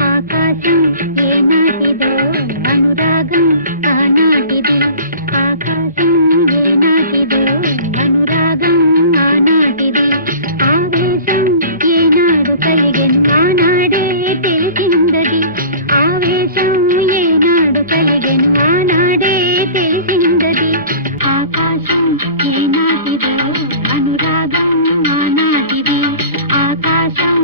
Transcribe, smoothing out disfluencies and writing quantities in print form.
ఆకాశం ఏనాటిదో అనురాగం ఆనాటిది. ఆకాశం ఏనాటిదో అనురాగం ఆనాటిది. ఆవేశం ఏనాడు కలిగెను ఆనాడే తెలిసిందది. ఆవేశం ఏనాడు కలిగెను ఆనాడే తెలిసిందది. ఆకాశం ఏనాటిదో అనురాగం ఆనాటిది. ఆకాశం